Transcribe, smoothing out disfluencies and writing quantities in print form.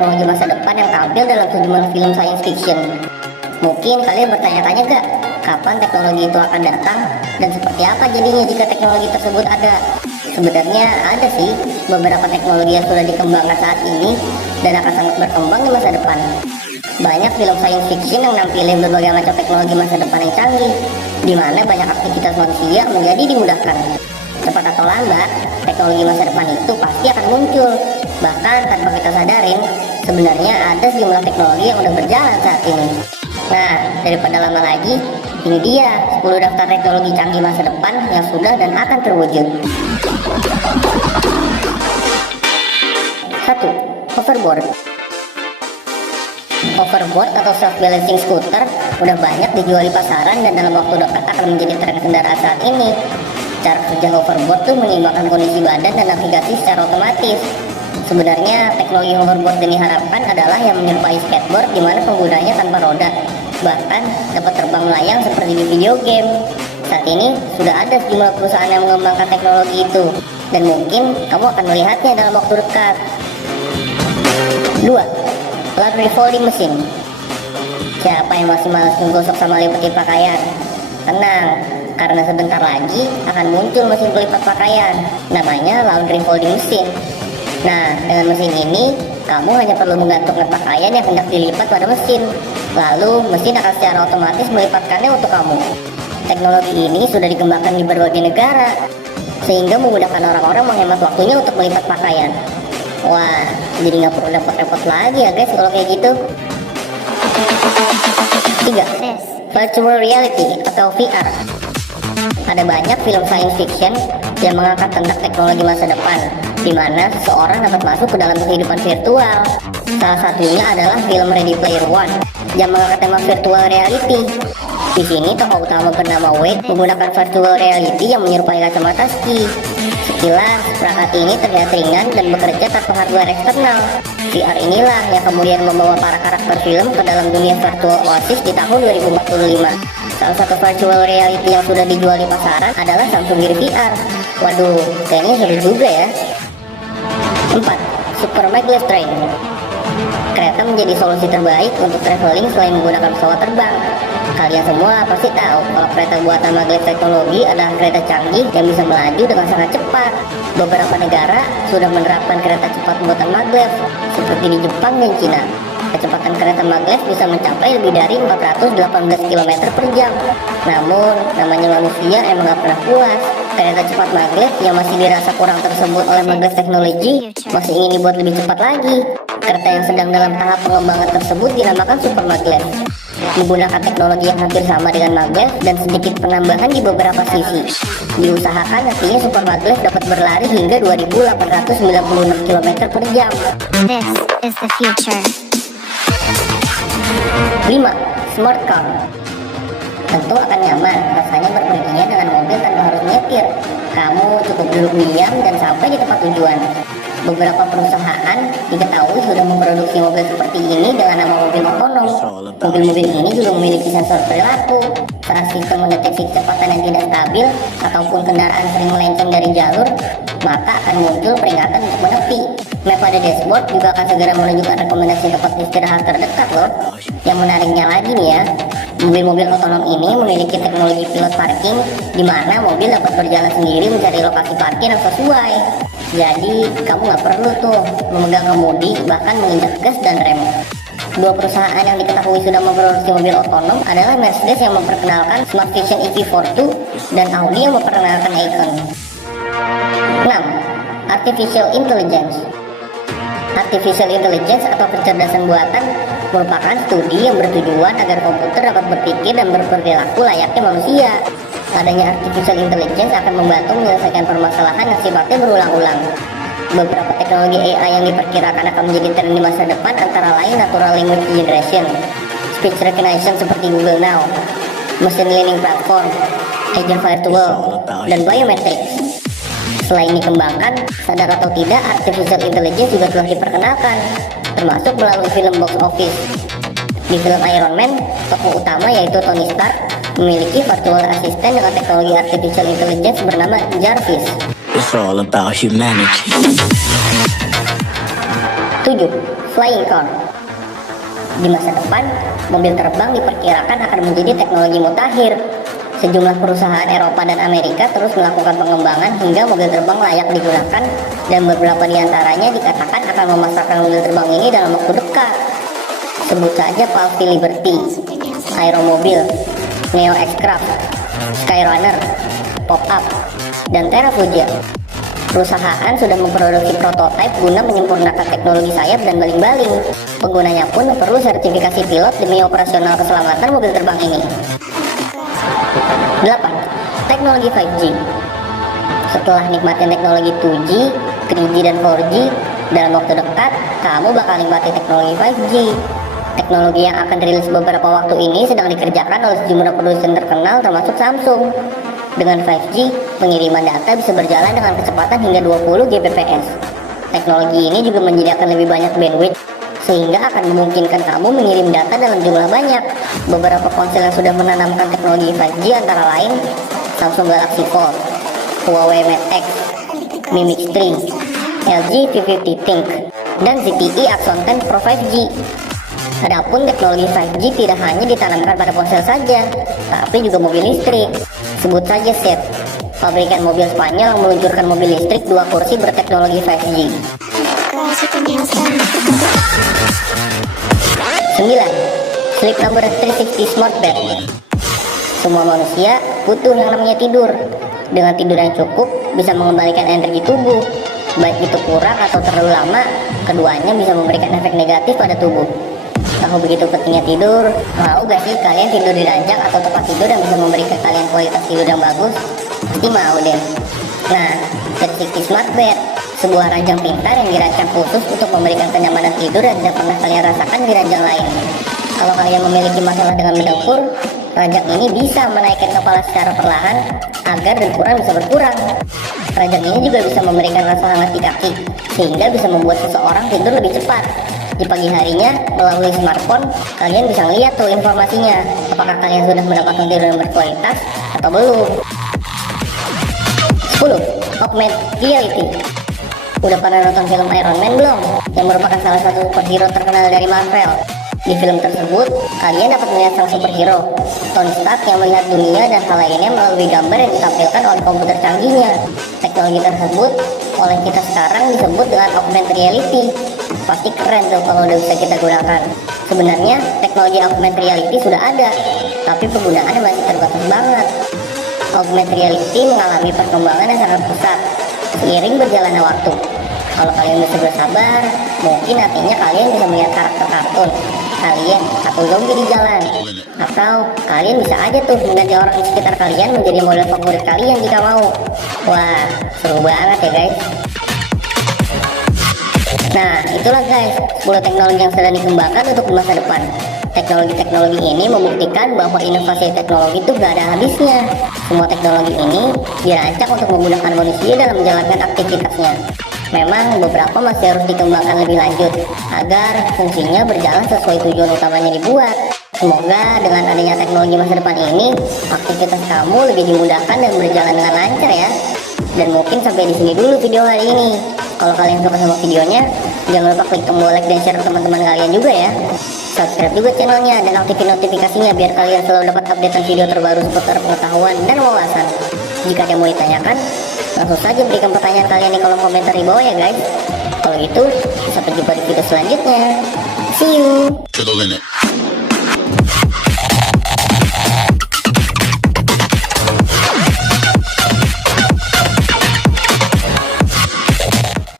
teknologi masa depan yang tampil dalam sejumlah film science fiction. Mungkin kalian bertanya-tanya gak, kapan teknologi itu akan datang dan seperti apa jadinya jika teknologi tersebut ada? Sebenarnya ada sih beberapa teknologi yang sudah dikembangkan saat ini dan akan sangat berkembang di masa depan. Banyak film science fiction yang nampilin berbagai macam teknologi masa depan yang canggih, di mana banyak aktivitas manusia menjadi dimudahkan. Cepat atau lambat, teknologi masa depan itu pasti akan muncul. Bahkan tanpa kita sadarin, sebenarnya ada sejumlah teknologi yang udah berjalan saat ini. Nah, daripada lama lagi, ini dia 10 daftar teknologi canggih masa depan yang sudah dan akan terwujud. 1. Hoverboard. Hoverboard atau self-balancing scooter udah banyak dijual di pasaran dan dalam waktu dekat akan menjadi tren kendaraan saat ini. Cara kerja hoverboard tuh menyeimbangkan kondisi badan dan navigasi secara otomatis. Sebenarnya teknologi hoverboard yang diharapkan adalah yang menyerupai skateboard di mana penggunanya tanpa roda, bahkan dapat terbang melayang seperti di video game. Saat ini sudah ada sejumlah perusahaan yang mengembangkan teknologi itu, dan mungkin kamu akan melihatnya dalam waktu dekat. 2. Laundry folding machine. Siapa yang masih malas menggosok sama lipetin pakaian? Tenang, karena sebentar lagi akan muncul mesin pelipat pakaian, namanya laundry folding machine. Nah, dengan mesin ini, kamu hanya perlu menggantungkan pakaian yang hendak dilipat pada mesin. Lalu, mesin akan secara otomatis melipatkannya untuk kamu. Teknologi ini sudah dikembangkan di berbagai negara, sehingga memudahkan orang-orang menghemat waktunya untuk melipat pakaian. Wah, jadi nggak perlu repot-repot lagi ya guys kalau kayak gitu. 3. Virtual reality atau VR. Ada banyak film science fiction yang mengangkat tentang teknologi masa depan, di mana seseorang dapat masuk ke dalam kehidupan virtual. Salah satunya adalah film Ready Player One yang mengangkat tema virtual reality. Di sini tokoh utama bernama Wade menggunakan virtual reality yang menyerupai kacamata ski. Sekilas, perangkat ini terlihat ringan dan bekerja tanpa hardware eksternal. VR inilah yang kemudian membawa para karakter film ke dalam dunia virtual Oasis di tahun 2045. Salah satu virtual reality yang sudah dijual di pasaran adalah Samsung Gear VR. Waduh, kayaknya seru juga ya. 4. Super Maglev Train. Kereta menjadi solusi terbaik untuk traveling selain menggunakan pesawat terbang. Kalian semua pasti tahu kalau kereta buatan maglev teknologi adalah kereta canggih yang bisa melaju dengan sangat cepat. Beberapa negara sudah menerapkan kereta cepat buatan maglev, seperti di Jepang dan Cina. Kecepatan kereta maglev bisa mencapai lebih dari 418 km per jam. Namun, namanya manusia emang gak pernah puas. Kereta cepat maglev yang masih dirasa kurang tersebut oleh maglev teknologi masih ingin dibuat lebih cepat lagi. Kereta yang sedang dalam tahap pengembangan tersebut dinamakan super maglev, menggunakan teknologi yang hampir sama dengan maglev dan sedikit penambahan di beberapa sisi. Diusahakan nantinya super maglev dapat berlari hingga 2.896 km per jam. This is the future. 5. Smart car. Tentu akan nyaman rasanya berpergian dengan mobil tanpa harus nyetir. Kamu cukup duduk diam dan sampai di tempat tujuan. Beberapa perusahaan diketahui sudah memproduksi mobil seperti ini dengan nama mobil otonom. Mobil-mobil ini juga memiliki sensor perilaku, saat sistem mendeteksi kecepatan yang tidak stabil ataupun kendaraan sering melenceng dari jalur, maka akan muncul peringatan untuk menepi. Map pada dashboard juga akan segera menunjukkan rekomendasi tempat istirahat terdekat loh. Yang menariknya lagi nih ya, mobil-mobil otonom ini memiliki teknologi pilot parking, di mana mobil dapat berjalan sendiri mencari lokasi parkir yang sesuai. Jadi kamu nggak perlu tuh memegang kemudi, bahkan menginjak gas dan rem. Dua perusahaan yang diketahui sudah memproduksi mobil otonom adalah Mercedes yang memperkenalkan Smart Vision EV42 dan Audi yang memperkenalkan Icon. 6. Artificial Intelligence. Artificial Intelligence atau kecerdasan buatan merupakan studi yang bertujuan agar komputer dapat berpikir dan berperilaku layaknya manusia. Adanya Artificial Intelligence akan membantu menyelesaikan permasalahan yang sifatnya berulang-ulang. Beberapa teknologi AI yang diperkirakan akan menjadi tren di masa depan antara lain Natural Language Generation, Speech Recognition seperti Google Now, Machine Learning Platform, Agent Virtual, dan Biometrics. Selain dikembangkan, sadar atau tidak, Artificial Intelligence juga telah diperkenalkan, termasuk melalui film box office. Di film Iron Man, tokoh utama yaitu Tony Stark memiliki virtual assistant dengan teknologi Artificial Intelligence bernama Jarvis. It's all about humanity. 7. flying car. Di masa depan, mobil terbang diperkirakan akan menjadi teknologi mutakhir. Sejumlah perusahaan Eropa dan Amerika terus melakukan pengembangan hingga mobil terbang layak digunakan, dan beberapa di antaranya dikatakan akan memasarkan mobil terbang ini dalam waktu dekat. Sebut saja Palfy Liberty, Aeromobil, Neo X-Craft, Skyrunner, Pop-Up, dan Terrafugia. Perusahaan sudah memproduksi prototipe guna menyempurnakan teknologi sayap dan baling-baling. Penggunanya pun perlu sertifikasi pilot demi operasional keselamatan mobil terbang ini. 8. Teknologi 5G. Setelah nikmatin teknologi 2G, 3G, dan 4G, dalam waktu dekat, kamu bakal nikmati teknologi 5G. Teknologi yang akan rilis beberapa waktu ini sedang dikerjakan oleh sejumlah produsen terkenal termasuk Samsung. Dengan 5G, pengiriman data bisa berjalan dengan kecepatan hingga 20 Gbps. Teknologi ini juga menyediakan lebih banyak bandwidth, sehingga akan memungkinkan kamu mengirim data dalam jumlah banyak. Beberapa ponsel yang sudah menanamkan teknologi 5G antara lain Samsung Galaxy Fold, Huawei Mate X, Mi Mix 3, LG V50 Think, dan ZTE Axon 10 Pro 5G. Adapun teknologi 5G tidak hanya ditanamkan pada ponsel saja, tapi juga mobil listrik. Sebut saja Seat, pabrikan mobil Spanyol yang meluncurkan mobil listrik 2 kursi berteknologi 5G. 9. Sleep Number 360 Smart Bed. Semua manusia butuh yang namanya tidur. Dengan tidur yang cukup, bisa mengembalikan energi tubuh. Baik itu kurang atau terlalu lama, keduanya bisa memberikan efek negatif pada tubuh. Tahu begitu pentingnya tidur? Mau gak sih kalian tidur di ranjang atau tempat tidur yang bisa memberikan kalian kualitas tidur yang bagus? Pasti mau deh. Nah, 360 Smart Bed, sebuah ranjang pintar yang dirancang khusus untuk memberikan kenyamanan tidur yang tidak pernah kalian rasakan di ranjang lain. Kalau kalian memiliki masalah dengan mendengkur, ranjang ini bisa menaikkan kepala secara perlahan agar dengkuran bisa berkurang. Ranjang ini juga bisa memberikan rasa hangat di kaki, sehingga bisa membuat seseorang tidur lebih cepat. Di pagi harinya, melalui smartphone, kalian bisa lihat tuh informasinya, apakah kalian sudah mendapatkan tidur yang berkualitas atau belum. 10. Augmented Reality. Udah pernah nonton film Iron Man belum? Yang merupakan salah satu superhero terkenal dari Marvel. Di film tersebut, kalian dapat melihat sang superhero, Tony Stark, yang melihat dunia dan hal lainnya melalui gambar yang ditampilkan oleh komputer canggihnya. Teknologi tersebut oleh kita sekarang disebut dengan augmented reality. Pasti keren tuh kalau udah bisa kita gunakan. Sebenarnya teknologi augmented reality sudah ada, tapi penggunaannya masih terbatas banget. Augmented reality mengalami perkembangan yang sangat pesat seiring berjalannya waktu. Kalau kalian bisa bersabar, mungkin nantinya kalian bisa melihat karakter kartun kalian atau zombie di jalan, atau kalian bisa aja tuh mengganti orang di sekitar kalian menjadi model favorit kalian jika mau. Wah, seru banget ya guys. Nah, itulah guys 10 teknologi yang sedang dikembangkan untuk masa depan. Teknologi-teknologi ini membuktikan bahwa inovasi teknologi itu gak ada habisnya. Semua teknologi ini dirancang untuk memudahkan manusia dalam menjalankan aktivitasnya. Memang beberapa masih harus dikembangkan lebih lanjut agar fungsinya berjalan sesuai tujuan utamanya dibuat. Semoga dengan adanya teknologi masa depan ini, aktivitas kamu lebih dimudahkan dan berjalan dengan lancar ya. Dan mungkin sampai di sini dulu video hari ini. Kalau kalian suka sama videonya, jangan lupa klik tombol like dan share ke teman-teman kalian juga ya. Subscribe juga channelnya dan aktifin notifikasinya biar kalian selalu dapat updatean video terbaru seputar pengetahuan dan wawasan. Jika ada yang mau ditanyakan, langsung saja berikan pertanyaan kalian di kolom komentar di bawah ya guys. Kalau gitu, sampai jumpa di video selanjutnya. See you.